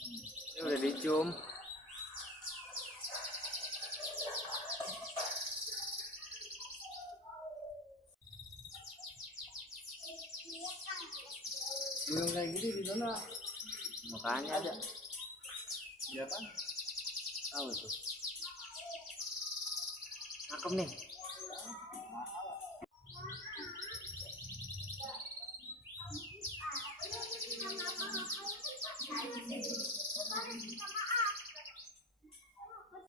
Ini udah dicium. Belum kayak gini di sana. Makanya ada. Iya kan? Tahu tuh. Cakep nih.